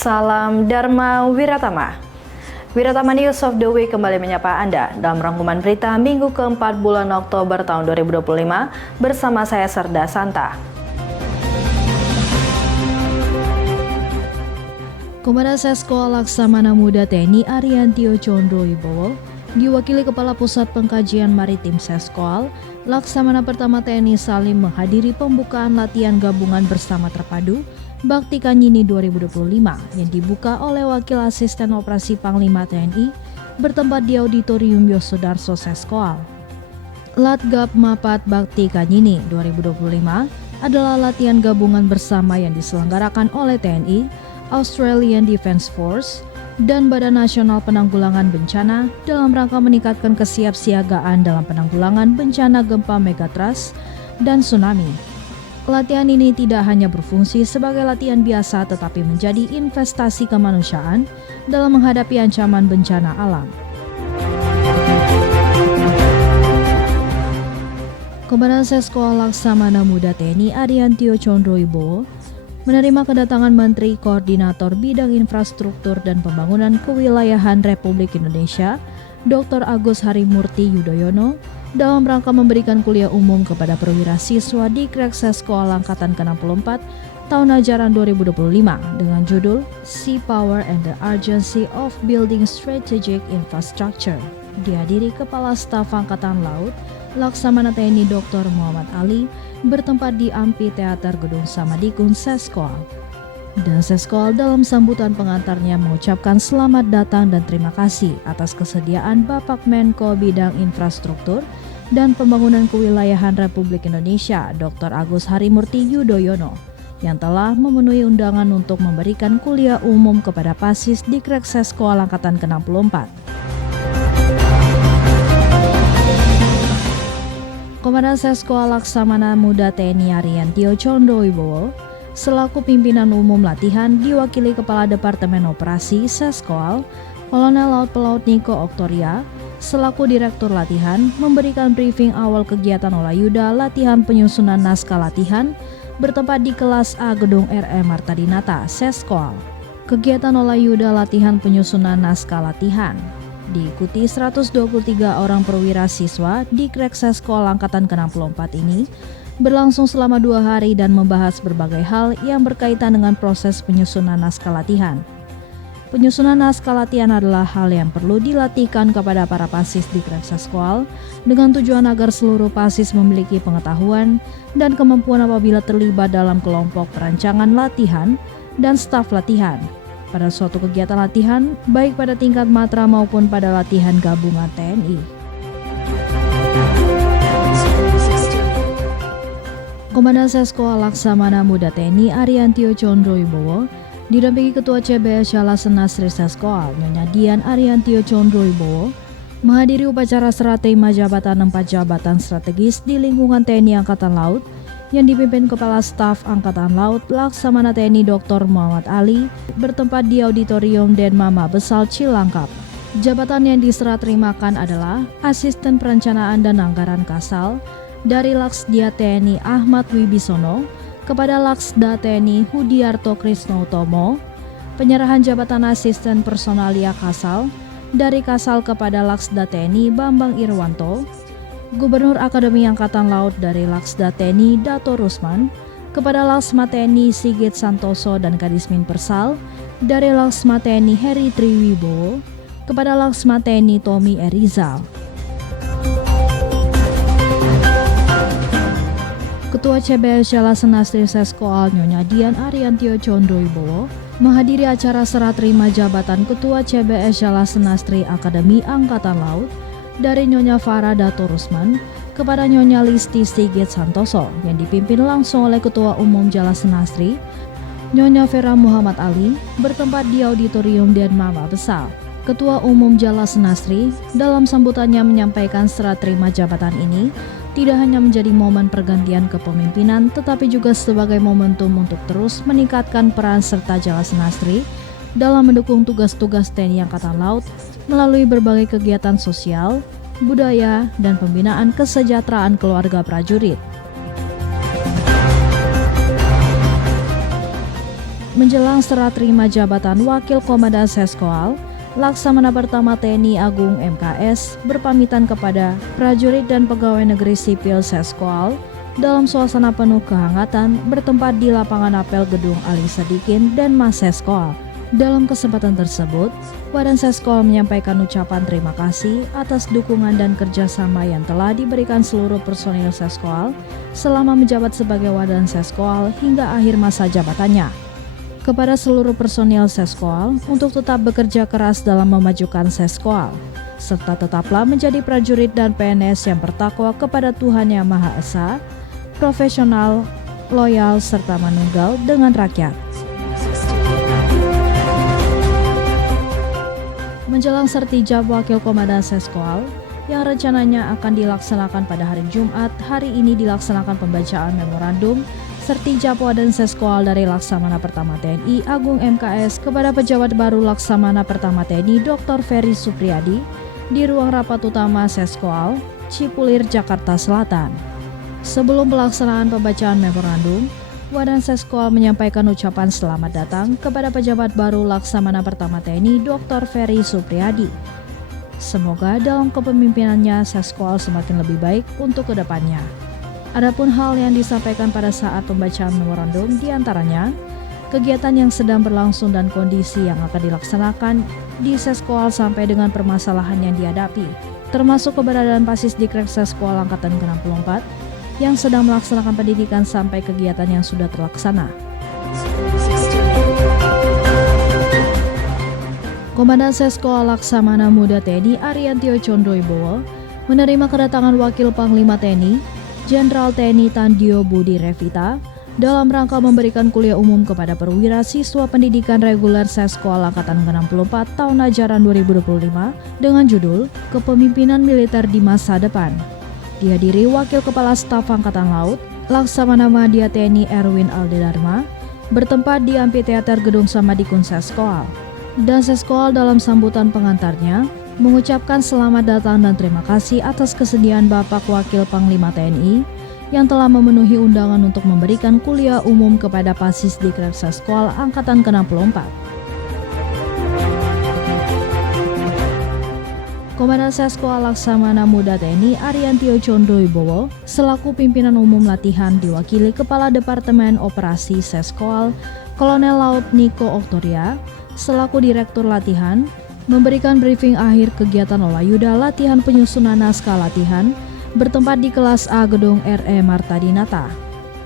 Salam Dharma Wiratama. Wiratama News of the Week kembali menyapa Anda dalam rangkuman berita minggu keempat bulan Oktober tahun 2025 bersama saya Serda Santa. Komandan Sesko Laksamana Muda TNI Ariantio Condro Wibowo diwakili Kepala Pusat Pengkajian Maritim Seskoal, Laksamana Pertama TNI Salim menghadiri pembukaan latihan gabungan bersama terpadu Bakti Kanyini 2025 yang dibuka oleh Wakil Asisten Operasi Panglima TNI bertempat di Auditorium Yosudarso Seskoal. Latgab Mapat Bakti Kanyini 2025 adalah latihan gabungan bersama yang diselenggarakan oleh TNI, Australian Defence Force, dan Badan Nasional Penanggulangan Bencana dalam rangka meningkatkan kesiapsiagaan dalam penanggulangan bencana gempa megatrust dan tsunami. Latihan ini tidak hanya berfungsi sebagai latihan biasa tetapi menjadi investasi kemanusiaan dalam menghadapi ancaman bencana alam. Komandan Sesko Laksamana Muda TNI Ariantio Condro Wibowo menerima kedatangan Menteri Koordinator Bidang Infrastruktur dan Pembangunan Kewilayahan Republik Indonesia, Dr. Agus Harimurti Yudhoyono, dalam rangka memberikan kuliah umum kepada perwira siswa di Krek Seskoal Angkatan ke-64 tahun ajaran 2025 dengan judul Sea Power and the Urgency of Building Strategic Infrastructure. Dihadiri Kepala Staf Angkatan Laut Laksamana TNI Dr. Muhammad Ali bertempat di Amphitheater Gedung Samadikun Seskoal. Dan Seskoal dalam sambutan pengantarnya mengucapkan selamat datang dan terima kasih atas kesediaan Bapak Menko Bidang Infrastruktur dan Pembangunan Kewilayahan Republik Indonesia Dr. Agus Harimurti Yudhoyono yang telah memenuhi undangan untuk memberikan kuliah umum kepada PASIS di Krek Seskoal Angkatan ke-64. Komandan Seskoal Laksamana Muda TNI Ariantio Condro Wibowo selaku pimpinan umum latihan diwakili Kepala Departemen Operasi Seskoal, Kolonel Laut Pelaut Niko Oktoria, selaku Direktur Latihan memberikan briefing awal kegiatan Olayuda latihan penyusunan naskah latihan bertempat di kelas A Gedung RE Marta Dinata, Seskoal. Kegiatan Olayuda latihan penyusunan naskah latihan diikuti 123 orang perwira siswa di Krek Seskoal Angkatan ke-64 ini berlangsung selama 2 hari dan membahas berbagai hal yang berkaitan dengan proses penyusunan naskah latihan. Penyusunan naskah latihan adalah hal yang perlu dilatihkan kepada para PASIS di Krek Seskoal dengan tujuan agar seluruh PASIS memiliki pengetahuan dan kemampuan apabila terlibat dalam kelompok perancangan latihan dan staf latihan pada suatu kegiatan latihan baik pada tingkat matra maupun pada latihan gabungan TNI. Komandan Seskoal Laksamana Muda TNI Ariantio Condro Wibowo didampingi Ketua CBS Syalasenasri Seskoal Nyonya Dian Ariantio Condro Wibowo menghadiri upacara serah terima jabatan 4 jabatan strategis di lingkungan TNI Angkatan Laut yang dipimpin Kepala Staf Angkatan Laut Laksamana TNI Dr. Muhammad Ali bertempat di Auditorium Denma Mabesal Cilangkap. Jabatan yang diserah terimakan adalah Asisten Perencanaan dan Anggaran Kasal dari Laksdia TNI Ahmad Wibisono kepada Laksda TNI Hudiarto Krisnoutomo, penyerahan jabatan Asisten Personalia Kasal dari Kasal kepada Laksda TNI Bambang Irwanto, Gubernur Akademi Angkatan Laut dari Laksda TNI Dato Rusman kepada Laksma TNI Sigit Santoso dan Kadismin Persal dari Laksma TNI Heri Triwibowo kepada Laksma TNI Tommy Erizal. Ketua CBS Syalasenasri Seskoal Nyonya Dian Ariantio Condro Wibowo menghadiri acara serah terima jabatan Ketua CBS Syalasenasri Akademi Angkatan Laut dari Nyonya Farah Dato Rusman kepada Nyonya Listi Sigit Santoso yang dipimpin langsung oleh Ketua Umum Jalasenasri Nyonya Vera Muhammad Ali bertempat di Auditorium Denma Mabesal. Ketua Umum Jalasenasri dalam sambutannya menyampaikan serah terima jabatan ini tidak hanya menjadi momen pergantian kepemimpinan tetapi juga sebagai momentum untuk terus meningkatkan peran serta Jalasenasri dalam mendukung tugas-tugas TNI Angkatan Laut melalui berbagai kegiatan sosial, budaya, dan pembinaan kesejahteraan keluarga prajurit. menjelang serah terima jabatan Wakil Komandan Seskoal, Laksamana Pertama TNI Agung MKS berpamitan kepada prajurit dan pegawai negeri sipil Seskoal dalam suasana penuh kehangatan bertempat di lapangan apel Gedung Ali Sadikin dan Mas Seskoal. Dalam kesempatan tersebut, Wadan Seskoal menyampaikan ucapan terima kasih atas dukungan dan kerjasama yang telah diberikan seluruh personil Seskoal selama menjabat sebagai Wadan Seskoal hingga akhir masa jabatannya. Kepada seluruh personil Seskoal untuk tetap bekerja keras dalam memajukan Seskoal, serta tetaplah menjadi prajurit dan PNS yang bertakwa kepada Tuhan Yang Maha Esa, profesional, loyal, serta manunggal dengan rakyat. Menjelang sertijab Wakil Komandan Seskoal yang rencananya akan dilaksanakan pada hari Jumat, hari ini dilaksanakan pembacaan memorandum sertijab Wadan Seskoal dari Laksamana Pertama TNI Agung MKS kepada pejabat baru Laksamana Pertama TNI Dr. Ferry Supriyadi di ruang rapat utama Seskoal, Cipulir, Jakarta Selatan. Sebelum pelaksanaan pembacaan memorandum, Wadan Seskoal menyampaikan ucapan selamat datang kepada pejabat baru Laksamana Pertama TNI Dr. Ferry Supriyadi. Semoga dalam kepemimpinannya Seskoal semakin lebih baik untuk kedepannya. Adapun hal yang disampaikan pada saat pembacaan memorandum diantaranya kegiatan yang sedang berlangsung dan kondisi yang akan dilaksanakan di Seskoal sampai dengan permasalahan yang dihadapi, termasuk keberadaan Pasisdikres Seskoal Angkatan ke-64 yang sedang melaksanakan pendidikan sampai kegiatan yang sudah terlaksana. Komandan Seskoal Laksamana Muda TNI Ariantio Condroibowo menerima kedatangan Wakil Panglima TNI Jenderal TNI Tandio Budi Revita dalam rangka memberikan kuliah umum kepada perwira siswa pendidikan reguler Seskoal Angkatan ke-64 tahun ajaran 2025 dengan judul Kepemimpinan Militer di Masa Depan. Dihadiri Wakil Kepala Staf Angkatan Laut Laksamana Madya TNI Erwin Aldedarma bertempat di Amphitheater Gedung Samadikun Seskoal. Dan Seskoal dalam sambutan pengantarnya mengucapkan selamat datang dan terima kasih atas kesediaan Bapak Wakil Panglima TNI yang telah memenuhi undangan untuk memberikan kuliah umum kepada Pasisdikres Seskoal Angkatan ke-64. Komandan Seskoal Laksamana Muda TNI Ariantio Condroibowo selaku pimpinan umum latihan diwakili Kepala Departemen Operasi Seskoal Kolonel Laut Niko Oktoria selaku Direktur Latihan memberikan briefing akhir kegiatan Olayuda latihan penyusunan naskah latihan bertempat di kelas A Gedung RE Marta Dinata.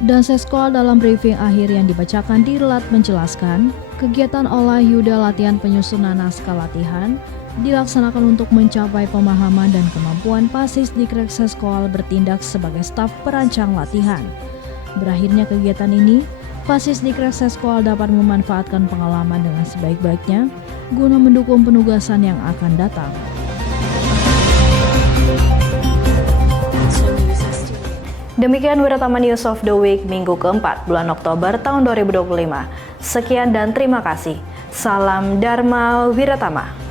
Dan Seskoal dalam briefing akhir yang dibacakan di Relat menjelaskan kegiatan Olayuda latihan penyusunan naskah latihan dilaksanakan untuk mencapai pemahaman dan kemampuan Pasisdikres Seskoal bertindak sebagai staf perancang latihan. Berakhirnya kegiatan ini, Pasisdikres Seskoal dapat memanfaatkan pengalaman dengan sebaik-baiknya guna mendukung penugasan yang akan datang. Demikian Wiratama News of the Week minggu keempat bulan Oktober tahun 2025. Sekian dan terima kasih. Salam Dharma Wiratama.